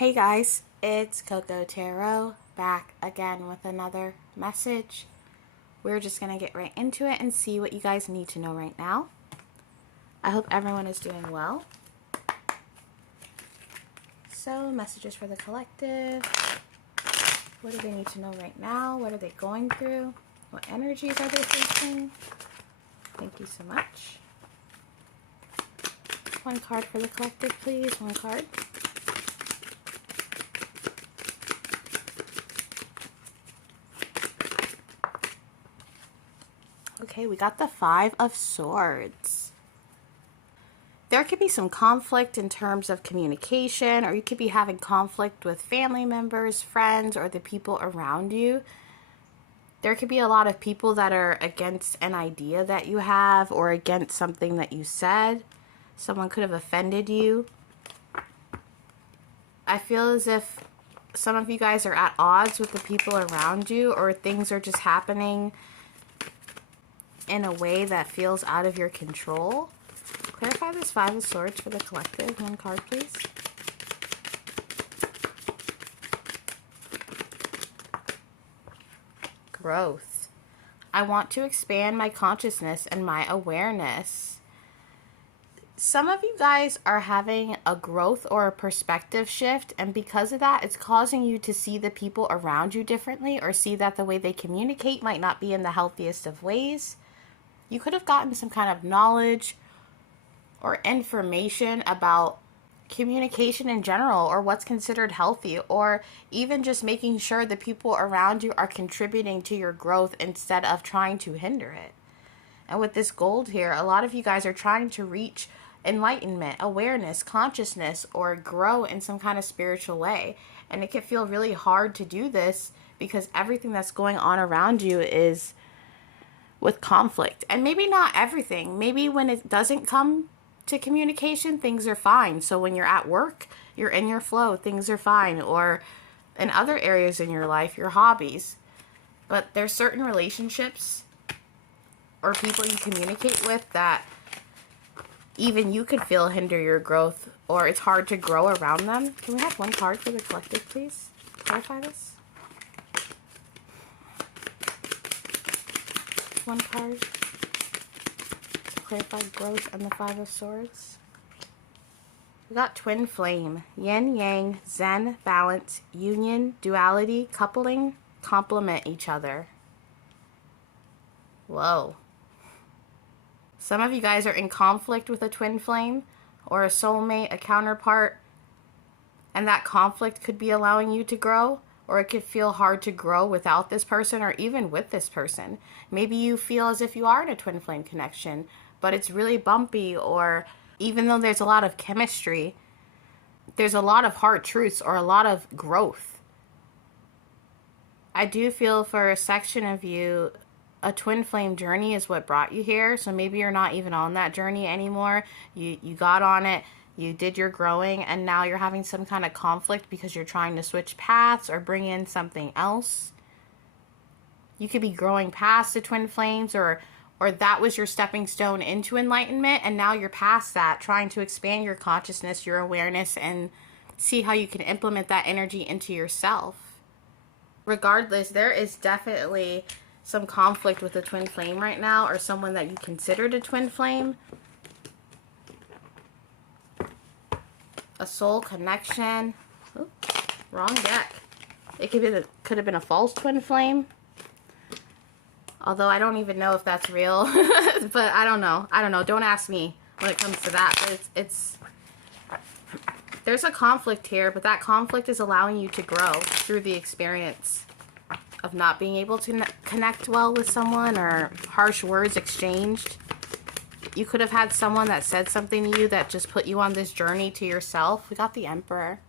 Hey guys, it's Coco Tarot back again with another message. We're just going to get right into it and see what you guys need to know right now. I hope everyone is doing well. So, messages for the collective. What do they need to know right now? What are they going through? What energies are they facing? Thank you so much. One card for the collective, please. One card. Okay, we got the Five of Swords. There could be some conflict in terms of communication, or you could be having conflict with family members, friends, or the people around you. There could be a lot of people that are against an idea that you have or against something that you said. Someone could have offended you. I feel as if some of you guys are at odds with the people around you, or things are just happening in a way that feels out of your control. Clarify this Five of Swords for the collective. One card, please. Growth. I want to expand my consciousness and my awareness. Some of you guys are having a growth or a perspective shift, and because of that, it's causing you to see the people around you differently, or see that the way they communicate might not be in the healthiest of ways. You could have gotten some kind of knowledge or information about communication in general, or what's considered healthy, or even just making sure the people around you are contributing to your growth instead of trying to hinder it. And with this gold here, a lot of you guys are trying to reach enlightenment, awareness, consciousness, or grow in some kind of spiritual way. And it can feel really hard to do this because everything that's going on around you is with conflict. And maybe not everything. Maybe when it doesn't come to communication, things are fine. So when you're at work, you're in your flow, things are fine. Or in other areas in your life, your hobbies. But there's certain relationships or people you communicate with that even you could feel hinder your growth, or it's hard to grow around them. Can we have one card for the collective, please? Clarify this. One card to clarify growth and the Five of Swords. We got twin flame, yin yang, zen, balance, union, duality, coupling, complement each other. Whoa. Some of you guys are in conflict with a twin flame or a soulmate, a counterpart, and that conflict could be allowing you to grow. Or it could feel hard to grow without this person, or even with this person. Maybe you feel as if you are in a twin flame connection, but it's really bumpy, or even though there's a lot of chemistry, there's a lot of hard truths or a lot of growth. I do feel for a section of you, a twin flame journey is what brought you here. So maybe you're not even on that journey anymore. You got on it. You did your growing, and now you're having some kind of conflict because you're trying to switch paths or bring in something else. You could be growing past the twin flames, or that was your stepping stone into enlightenment, and now you're past that, trying to expand your consciousness, your awareness, and see how you can implement that energy into yourself. Regardless, there is definitely some conflict with a twin flame right now, or someone that you considered a twin flame. A soul connection. Oops, wrong deck. It could have been a false twin flame. Although I don't even know if that's real. But I don't know. Don't ask me when it comes to that. But it's there's a conflict here, but that conflict is allowing you to grow through the experience of not being able to connect well with someone, or harsh words exchanged. You could have had someone that said something to you that just put you on this journey to yourself. We got the Emperor.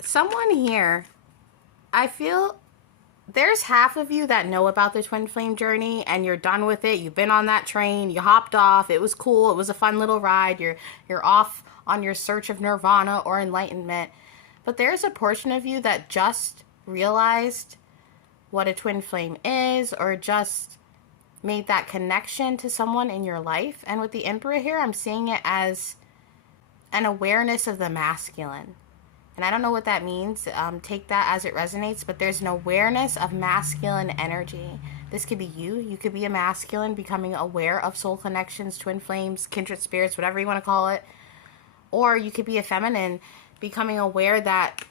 Someone here, I feel there's half of you that know about the twin flame journey and you're done with it. You've been on that train. You hopped off. It was cool. It was a fun little ride. You're off on your search of nirvana or enlightenment. But there's a portion of you that just realized what a twin flame is, or just made that connection to someone in your life. And with the Emperor here, I'm seeing it as an awareness of the masculine. And I don't know what that means. Take that as it resonates, but there's an awareness of masculine energy. This could be you. You could be a masculine, becoming aware of soul connections, twin flames, kindred spirits, whatever you want to call it. Or you could be a feminine, becoming aware that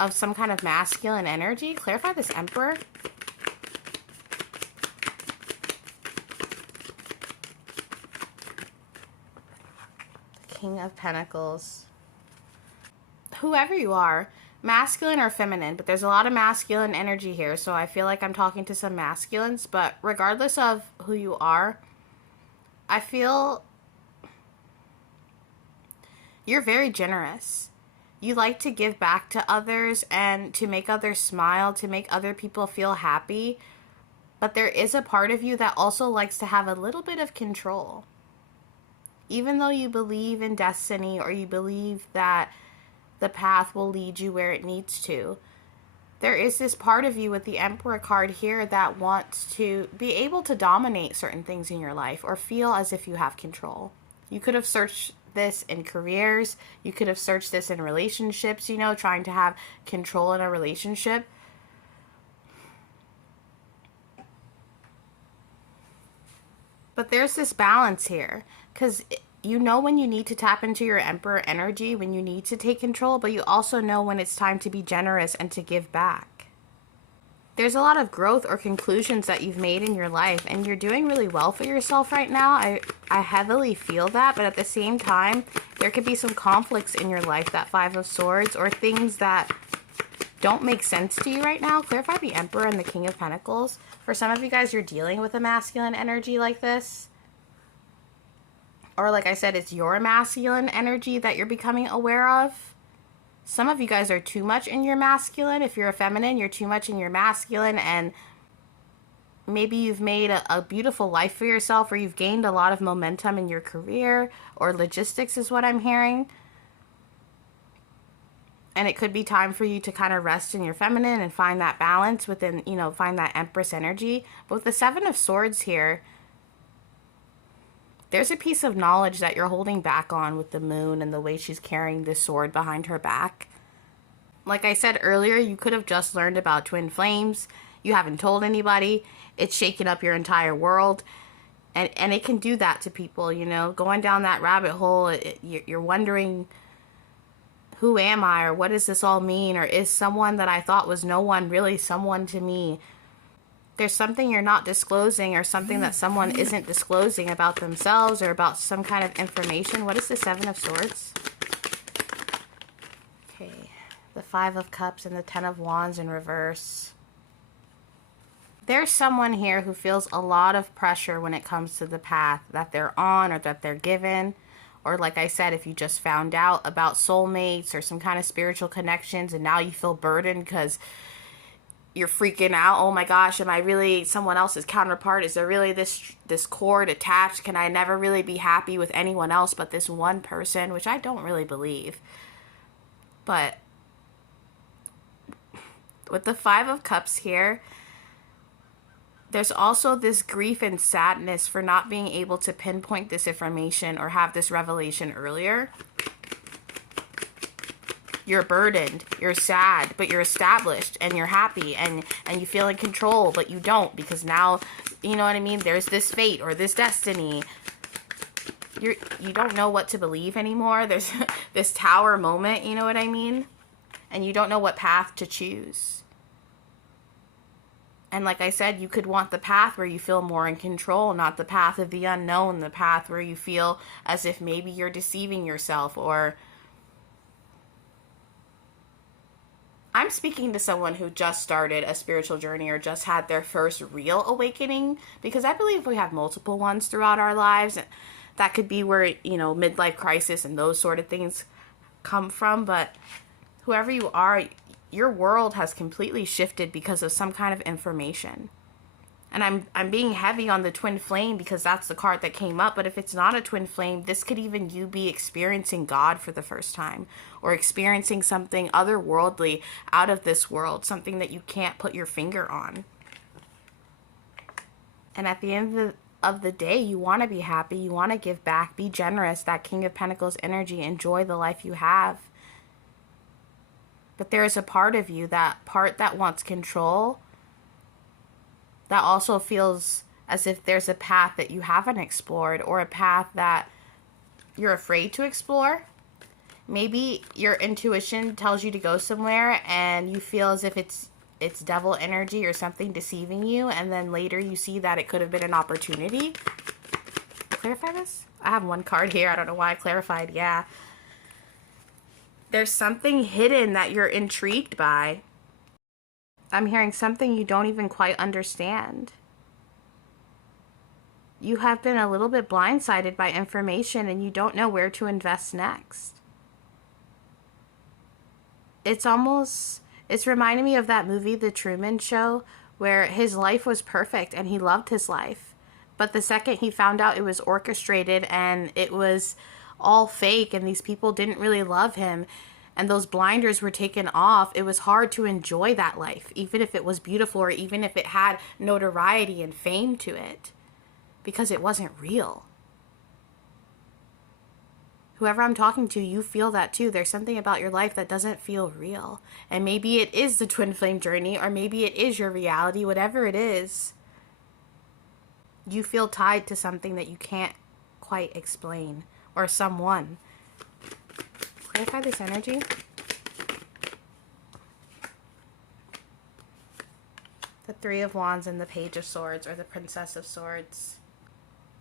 of some kind of masculine energy. Clarify this Emperor. King of Pentacles. Whoever you are, masculine or feminine, but there's a lot of masculine energy here, so I feel like I'm talking to some masculines, but regardless of who you are, I feel you're very generous. You like to give back to others and to make others smile, to make other people feel happy, but there is a part of you that also likes to have a little bit of control. Even though you believe in destiny or you believe that the path will lead you where it needs to, there is this part of you with the Emperor card here that wants to be able to dominate certain things in your life or feel as if you have control. You could have searched this in careers. You could have searched this in relationships, you know, trying to have control in a relationship. But there's this balance here, because you know when you need to tap into your Emperor energy, when you need to take control, but you also know when it's time to be generous and to give back. There's a lot of growth or conclusions that you've made in your life, and you're doing really well for yourself right now. I heavily feel that, but at the same time, there could be some conflicts in your life, that Five of Swords, or things that don't make sense to you right now. Clarify the Emperor and the King of Pentacles. For some of you guys, you're dealing with a masculine energy like this. Or like I said, it's your masculine energy that you're becoming aware of. Some of you guys are too much in your masculine. If you're a feminine, you're too much in your masculine, and maybe you've made a beautiful life for yourself, or you've gained a lot of momentum in your career, or logistics is what I'm hearing. And it could be time for you to kind of rest in your feminine and find that balance within, you know, find that Empress energy. But with the Seven of Swords here, there's a piece of knowledge that you're holding back on with the moon and the way she's carrying this sword behind her back. Like I said earlier, you could have just learned about twin flames. You haven't told anybody. It's shaken up your entire world. And it can do that to people, you know. Going down that rabbit hole, you're wondering, who am I? Or what does this all mean? Or is someone that I thought was no one really someone to me? There's something you're not disclosing, or something that someone isn't disclosing about themselves, or about some kind of information. What is the Seven of Swords? Okay, the Five of Cups and the Ten of Wands in reverse. There's someone here who feels a lot of pressure when it comes to the path that they're on or that they're given. Or like I said, if you just found out about soulmates or some kind of spiritual connections and now you feel burdened because you're freaking out. Oh my gosh, am I really someone else's counterpart? Is there really this cord attached? Can I never really be happy with anyone else but this one person? Which I don't really believe. But with the Five of Cups here, there's also this grief and sadness for not being able to pinpoint this information or have this revelation earlier. You're burdened, you're sad, but you're established and you're happy and you feel in control, but you don't, because now, you know what I mean? There's this fate or this destiny. You don't know what to believe anymore. There's this tower moment, you know what I mean? And you don't know what path to choose. And like I said, you could want the path where you feel more in control, not the path of the unknown, the path where you feel as if maybe you're deceiving yourself. Or I'm speaking to someone who just started a spiritual journey or just had their first real awakening, because I believe we have multiple ones throughout our lives. That could be where, you know, midlife crisis and those sort of things come from. But whoever you are, your world has completely shifted because of some kind of information. And I'm being heavy on the twin flame because that's the card that came up. But if it's not a twin flame, this could even you be experiencing God for the first time, or experiencing something otherworldly, out of this world, something that you can't put your finger on. And at the end of the day, you want to be happy. You want to give back. Be generous. That King of Pentacles energy. Enjoy the life you have. But there is a part of you, that part that wants control, that also feels as if there's a path that you haven't explored, or a path that you're afraid to explore. Maybe your intuition tells you to go somewhere and you feel as if it's devil energy or something deceiving you, and then later you see that it could have been an opportunity. Clarify this? I have one card here. I don't know why I clarified. Yeah. There's something hidden that you're intrigued by. I'm hearing something you don't even quite understand. You have been a little bit blindsided by information and you don't know where to invest next. It's reminding me of that movie, The Truman Show, where his life was perfect and he loved his life. But the second he found out it was orchestrated and it was all fake and these people didn't really love him, and those blinders were taken off, it was hard to enjoy that life, even if it was beautiful or even if it had notoriety and fame to it, because it wasn't real. Whoever I'm talking to, you feel that too. There's something about your life that doesn't feel real. And maybe it is the twin flame journey, or maybe it is your reality. Whatever it is, you feel tied to something that you can't quite explain, or someone. Clarify this energy. The Three of Wands and the Page of Swords, or the Princess of Swords.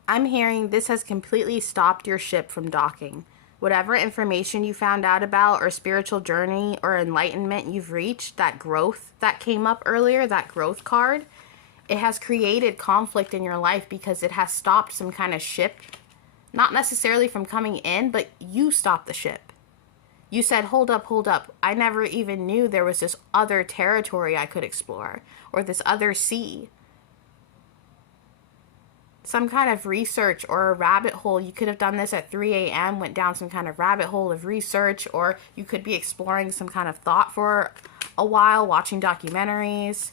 I'm hearing this has completely stopped your ship from docking. Whatever information you found out about, or spiritual journey or enlightenment you've reached, that growth that came up earlier, that growth card, it has created conflict in your life because it has stopped some kind of ship. Not necessarily from coming in, but you stopped the ship. You said, hold up. I never even knew there was this other territory I could explore, or this other sea. Some kind of research or a rabbit hole. You could have done this at 3 a.m., went down some kind of rabbit hole of research, or you could be exploring some kind of thought for a while, watching documentaries.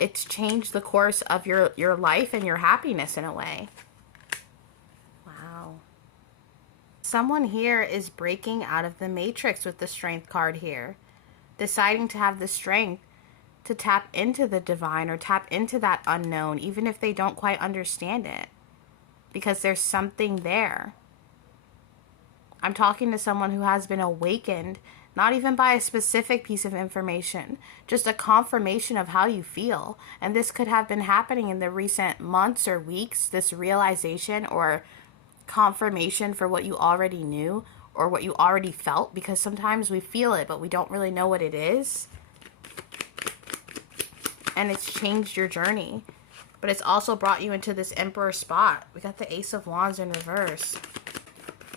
It's changed the course of your life and your happiness in a way. Wow. Someone here is breaking out of the matrix with the Strength card here. Deciding to have the strength to tap into the divine, or tap into that unknown, even if they don't quite understand it, because there's something there. I'm talking to someone who has been awakened, not even by a specific piece of information, just a confirmation of how you feel. And this could have been happening in the recent months or weeks, this realization or confirmation for what you already knew or what you already felt, because sometimes we feel it, but we don't really know what it is. And it's changed your journey. But it's also brought you into this Emperor spot. We got the Ace of Wands in reverse.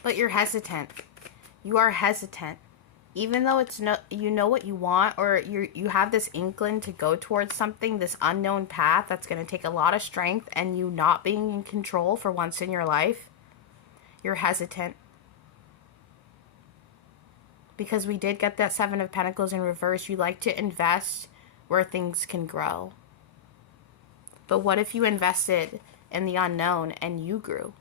But you're hesitant. You are hesitant. Even though it's no, you know what you want, or you have this inkling to go towards something, this unknown path that's going to take a lot of strength, and you not being in control for once in your life, you're hesitant. Because we did get that Seven of Pentacles in reverse. You like to invest where things can grow. But what if you invested in the unknown and you grew?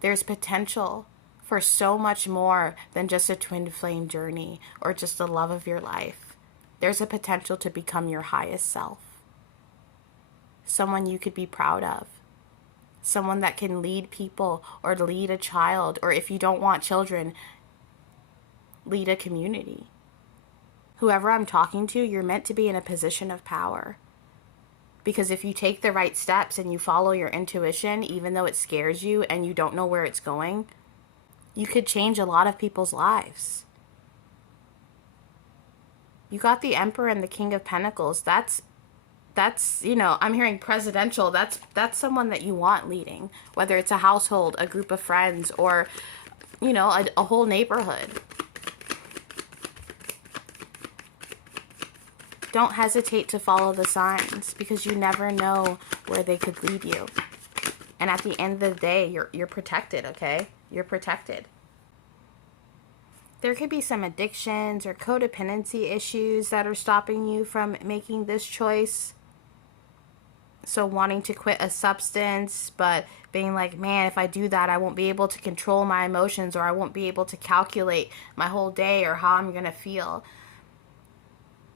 There's potential for so much more than just a twin flame journey or just the love of your life. There's a potential to become your highest self. Someone you could be proud of. Someone that can lead people or lead a child, or if you don't want children, lead a community. Whoever I'm talking to, you're meant to be in a position of power. Because if you take the right steps and you follow your intuition, even though it scares you and you don't know where it's going, you could change a lot of people's lives. You got the Emperor and the King of Pentacles. That's you know, I'm hearing presidential. That's someone that you want leading, whether it's a household, a group of friends, or, you know, a whole neighborhood. Don't hesitate to follow the signs, because you never know where they could lead you. And at the end of the day, you're protected, okay? You're protected. There could be some addictions or codependency issues that are stopping you from making this choice. So wanting to quit a substance, but being like, man, if I do that, I won't be able to control my emotions, or I won't be able to calculate my whole day or how I'm going to feel.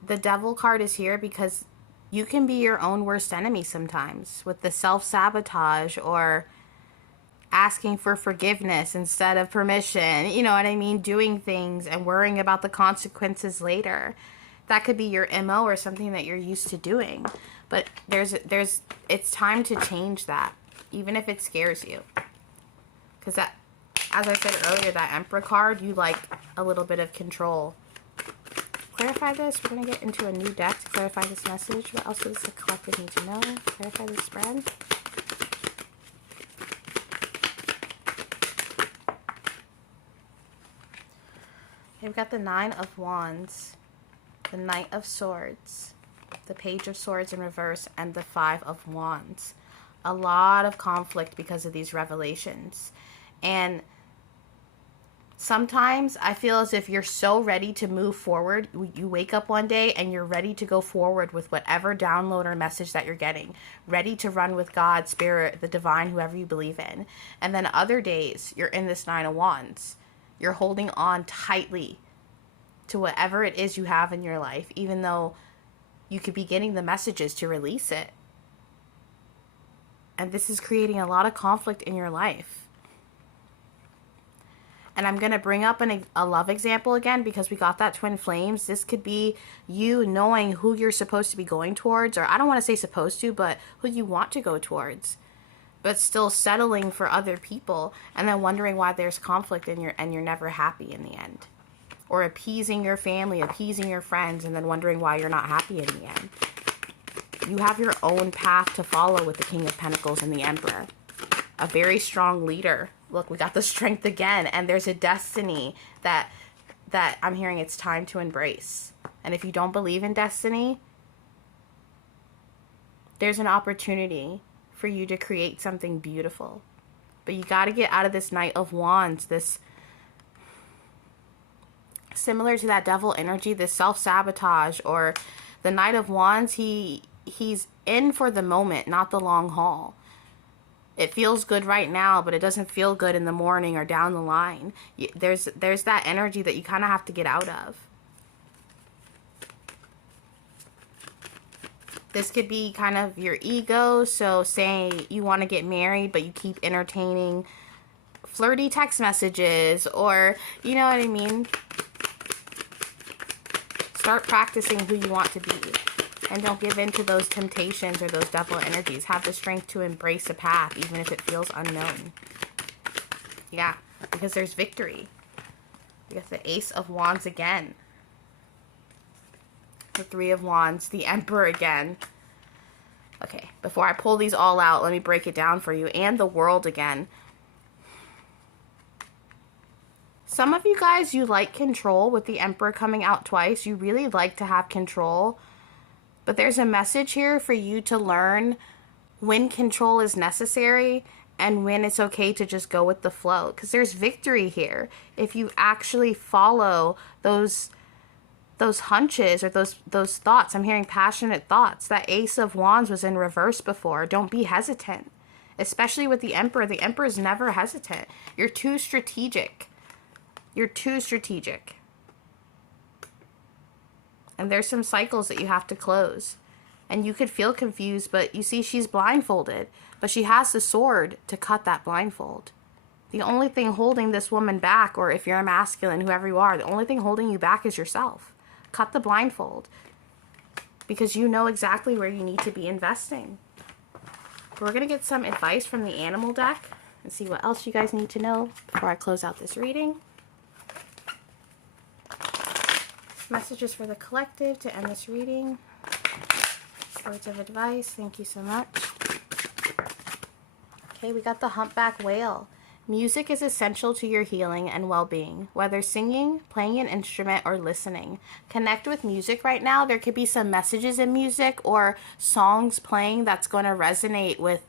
The Devil card is here because you can be your own worst enemy sometimes with the self-sabotage or asking for forgiveness instead of permission. You know what I mean? Doing things and worrying about the consequences later. That could be your MO or something that you're used to doing. But it's time to change that, even if it scares you. Because that, as I said earlier, that Emperor card, you like a little bit of control. Clarify this. We're going to get into a new deck to clarify this message. What else does the collective need to know? Clarify this spread. We've got the Nine of Wands, the Knight of Swords, the Page of Swords in reverse, and the Five of Wands. A lot of conflict because of these revelations. And sometimes I feel as if you're so ready to move forward. You wake up one day and you're ready to go forward with whatever download or message that you're getting. Ready to run with God, Spirit, the divine, whoever you believe in. And then other days, you're in this Nine of Wands. You're holding on tightly to whatever it is you have in your life, even though you could be getting the messages to release it. And this is creating a lot of conflict in your life. And I'm going to bring up a love example again because we got that twin flames. This could be you knowing who you're supposed to be going towards, or I don't want to say supposed to, but who you want to go towards, but still settling for other people and then wondering why there's conflict and you're never happy in the end. Or appeasing your family, appeasing your friends, and then wondering why you're not happy in the end. You have your own path to follow with the King of Pentacles and the Emperor. A very strong leader. Look, we got the Strength again, and there's a destiny that I'm hearing it's time to embrace. And if you don't believe in destiny, there's an opportunity for you to create something beautiful. But you got to get out of this Knight of Wands, this similar to that Devil energy, this self-sabotage, or the Knight of Wands, he's in for the moment, not the long haul. It feels good right now, but it doesn't feel good in the morning or down the line. There's that energy that you kind of have to get out of. This could be kind of your ego. So say you want to get married, but you keep entertaining flirty text messages, or you know what I mean? Start practicing who you want to be. And don't give in to those temptations or those devil energies. Have the strength to embrace a path, even if it feels unknown. Yeah, because there's victory. We got the Ace of Wands again. The Three of Wands, the Emperor again. Okay, before I pull these all out, let me break it down for you. And the World again. Some of you guys, you like control with the Emperor coming out twice. You really like to have control. But there's a message here for you to learn when control is necessary and when it's okay to just go with the flow. Because there's victory here if you actually follow those hunches or those thoughts. I'm hearing passionate thoughts. That Ace of Wands was in reverse before. Don't be hesitant. Especially with the Emperor. The Emperor is never hesitant. You're too strategic. You're too strategic. And there's some cycles that you have to close. And you could feel confused, but you see she's blindfolded. But she has the sword to cut that blindfold. The only thing holding this woman back, or if you're a masculine, whoever you are, the only thing holding you back is yourself. Cut the blindfold. Because you know exactly where you need to be investing. We're going to get some advice from the animal deck and see what else you guys need to know before I close out this reading. Messages for the collective to end this reading. Words of advice. Thank you so much. Okay, we got the humpback whale. Music is essential to your healing and well-being, whether singing, playing an instrument, or listening. Connect with music right now. There could be some messages in music or songs playing that's going to resonate with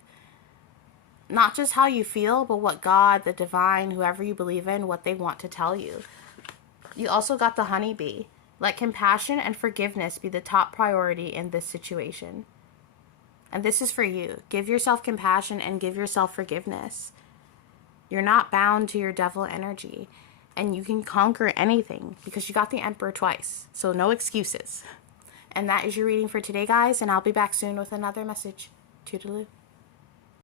not just how you feel, but what God, the divine, whoever you believe in, what they want to tell you. You also got the honeybee. Let compassion and forgiveness be the top priority in this situation. And this is for you. Give yourself compassion and give yourself forgiveness. You're not bound to your devil energy. And you can conquer anything because you got the Emperor twice. So no excuses. And that is your reading for today, guys. And I'll be back soon with another message. Toodaloo.